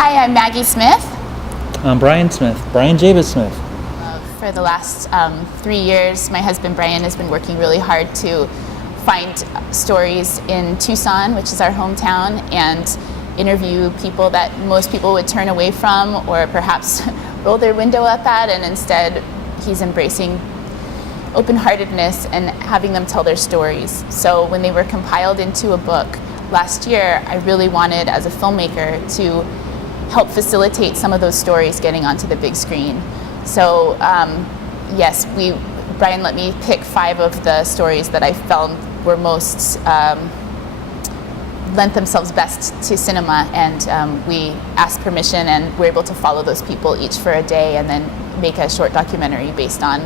Hi, I'm Maggie Smith. I'm Brian Smith, Brian Jabas Smith. For the last 3 years, my husband Brian has been working really hard to find stories in Tucson, which is our hometown, and interview people that most people would turn away from or perhaps roll their window up at, and instead he's embracing open-heartedness and having them tell their stories. So when they were compiled into a book last year, I really wanted, as a filmmaker, to help facilitate some of those stories getting onto the big screen. So yes, Brian let me pick 5 of the stories that I felt were most lent themselves best to cinema, and we asked permission and were able to follow those people each for a day and then make a short documentary based on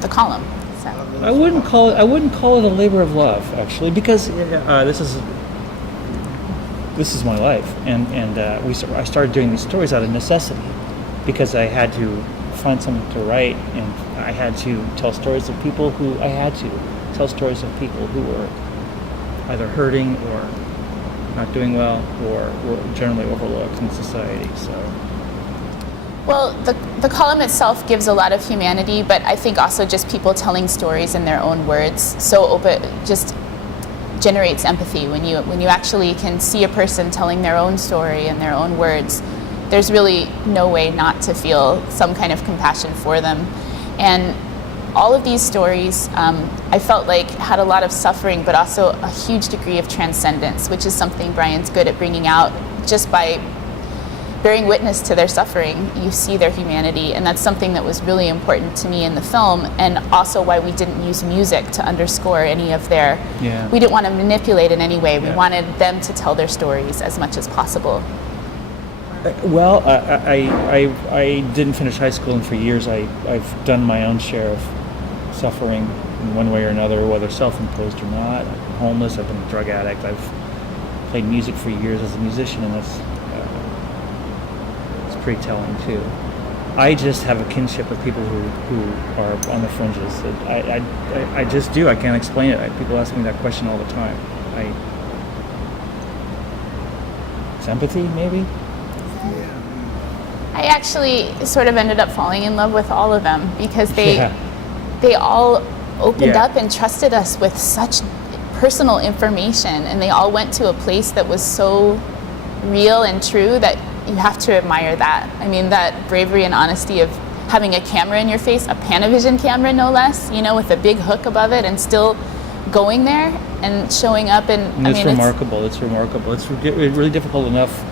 the column. So. I wouldn't call it a labor of love, actually, because this is my life, and I started doing these stories out of necessity because I had to find something to write, and I had to tell stories of people who were either hurting or not doing well or were generally overlooked in society. So. Well, the column itself gives a lot of humanity, but I think also just people telling stories in their own words just generates empathy. When you actually can see a person telling their own story in their own words, there's really no way not to feel some kind of compassion for them. And all of these stories, I felt like had a lot of suffering, but also a huge degree of transcendence, which is something Brian's good at bringing out. Just by bearing witness to their suffering, you see their humanity, and that's something that was really important to me in the film, and also why we didn't use music to underscore any of their. Yeah. We didn't want to manipulate in any way. We Yeah. wanted them to tell their stories as much as possible. Well, I didn't finish high school, and for years I've done my own share of suffering in one way or another, whether self-imposed or not. I've been homeless, I've been a drug addict, I've played music for years as a musician, and that's it's pretty telling too. I just have a kinship with people who are on the fringes. I just do. I can't explain it. People ask me that question all the time. It's empathy, maybe? I actually sort of ended up falling in love with all of them because they all opened up and trusted us with such personal information, and they all went to a place that was so real and true that you have to admire that. I mean, that bravery and honesty of having a camera in your face, a Panavision camera no less, with a big hook above it, and still going there and showing up. And it's remarkable. It's remarkable. It's really difficult enough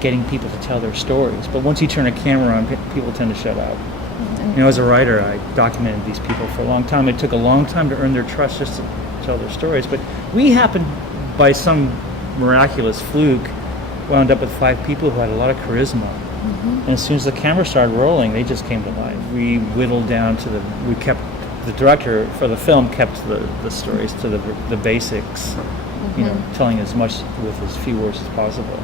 getting people to tell their stories, but once you turn a camera on, people tend to shut up. As a writer, I documented these people for a long time. It took a long time to earn their trust just to tell their stories, but we happened, by some miraculous fluke, wound up with 5 people who had a lot of charisma. Mm-hmm. And as soon as the camera started rolling, they just came to life. We whittled down to the director for the film kept the stories to the basics, telling as much with as few words as possible.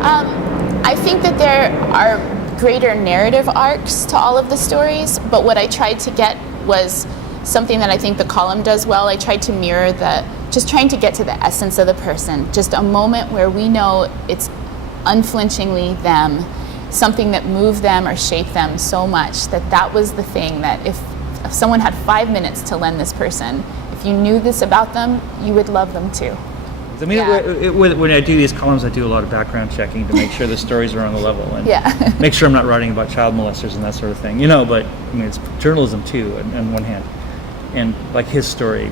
I think that there are greater narrative arcs to all of the stories, but what I tried to get was something that I think the column does well. I tried to mirror just trying to get to the essence of the person, just a moment where we know it's unflinchingly them, something that moved them or shaped them so much that was the thing that if someone had 5 minutes to lend this person, if you knew this about them, you would love them too. I mean, when I do these columns, I do a lot of background checking to make sure the stories are on the level and make sure I'm not writing about child molesters and that sort of thing. But it's journalism too, on one hand. And like his story,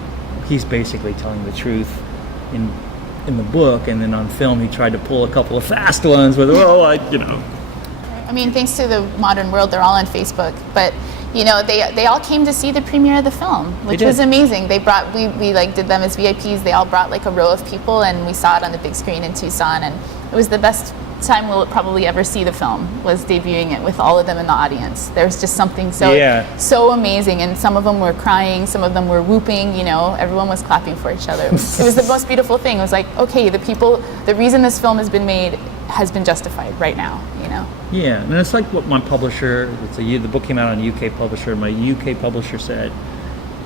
he's basically telling the truth in the book, and then on film he tried to pull a couple of fast ones with, I mean, thanks to the modern world, they're all on Facebook, but they all came to see the premiere of the film, which was amazing. They brought, we did them as VIPs. They all brought a row of people, and we saw it on the big screen in Tucson, and it was the best time we'll probably ever see the film, was debuting it with all of them in the audience. There was just something so amazing, and some of them were crying, some of them were whooping, everyone was clapping for each other. It was the most beautiful thing. It was like, okay, the reason this film has been made has been justified right now, Yeah, and it's like what my publisher, the book came out on a UK publisher, and my UK publisher said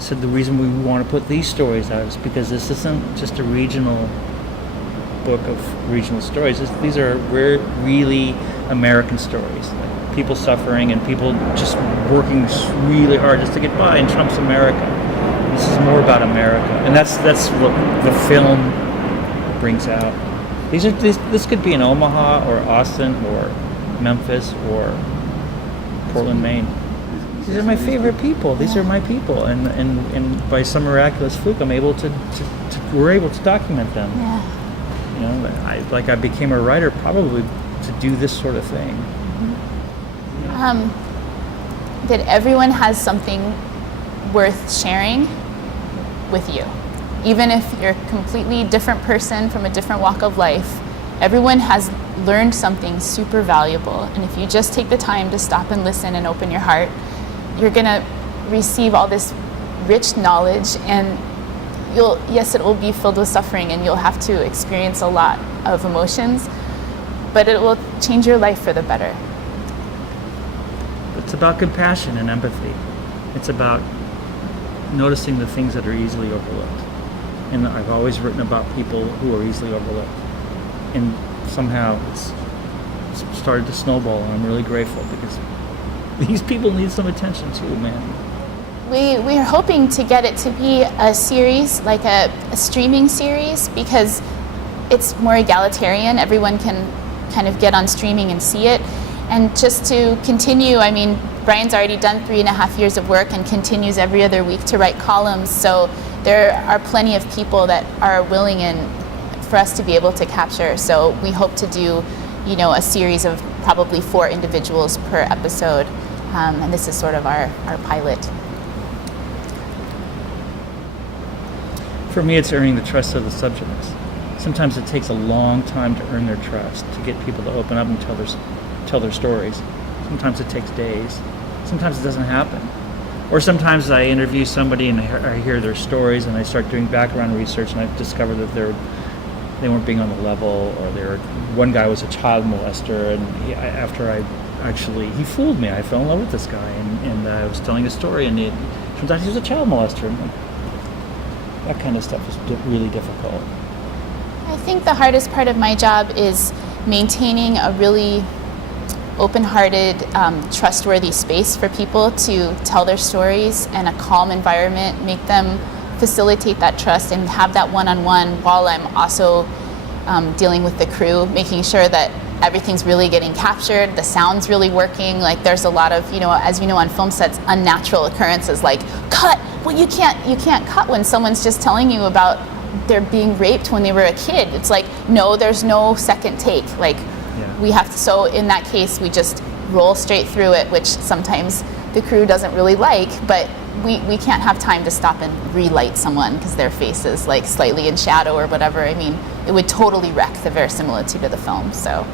the reason we want to put these stories out is because this isn't just a regional book of regional stories. These are really American stories, like people suffering and people just working really hard just to get by in Trump's America. This is more about America, and that's what the film brings out. This could be in Omaha or Austin or Memphis or Portland, Maine. These are my favorite people. These are my people, and by some miraculous fluke, we're able to document them. Yeah. You know, I became a writer probably to do this sort of thing. That everyone has something worth sharing with you. Even if you're a completely different person from a different walk of life, everyone has learned something super valuable. And if you just take the time to stop and listen and open your heart, you're gonna receive all this rich knowledge, and it will be filled with suffering, and you'll have to experience a lot of emotions, but it will change your life for the better. It's about compassion and empathy. It's about noticing the things that are easily overlooked. And I've always written about people who are easily overlooked. And somehow it's started to snowball, and I'm really grateful because these people need some attention too, man. We are hoping to get it to be a series, like a streaming series, because it's more egalitarian. Everyone can kind of get on streaming and see it. And just to continue, I mean, Brian's already done 3.5 years of work and continues every other week to write columns. So there are plenty of people that are willing and for us to be able to capture. So we hope to do, a series of probably 4 individuals per episode. And this is sort of our pilot. For me, it's earning the trust of the subjects. Sometimes it takes a long time to earn their trust, to get people to open up and tell their stories. Sometimes it takes days. Sometimes it doesn't happen. Or sometimes I interview somebody and I hear their stories and I start doing background research, and I've discovered that they weren't being on the level, or one guy was a child molester, and he fooled me. I fell in love with this guy, and I was telling a story, and it turns out he was a child molester. And that kind of stuff is really difficult. I think the hardest part of my job is maintaining a really open-hearted, trustworthy space for people to tell their stories, and a calm environment, make them facilitate that trust and have that one-on-one, while I'm also dealing with the crew, making sure that everything's really getting captured, the sound's really working. Like, there's a lot of, as you know, on film sets, unnatural occurrences like cut. Well, you can't cut when someone's just telling you about they're being raped when they were a kid. It's like, no, there's no second take. Like, we have to, so in that case, we just roll straight through it, which sometimes the crew doesn't really like, but we can't have time to stop and relight someone because their face is like slightly in shadow or whatever. I mean, it would totally wreck the verisimilitude of the film. So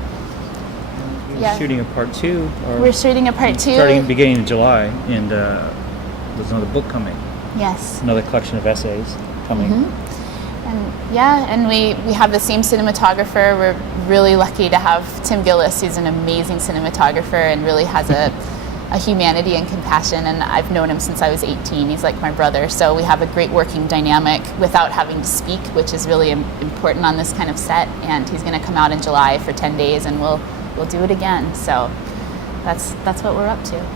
We're shooting a part 2. We're shooting a part 2. Starting beginning of July, and there's another book coming. Yes. Another collection of essays coming. Mm-hmm. And we have the same cinematographer. We're really lucky to have Tim Gillis, who's an amazing cinematographer and really has a humanity and compassion, and I've known him since I was 18. He's like my brother, so we have a great working dynamic without having to speak, which is really important on this kind of set. And he's going to come out in July for 10 days, and we'll do it again. So that's what we're up to.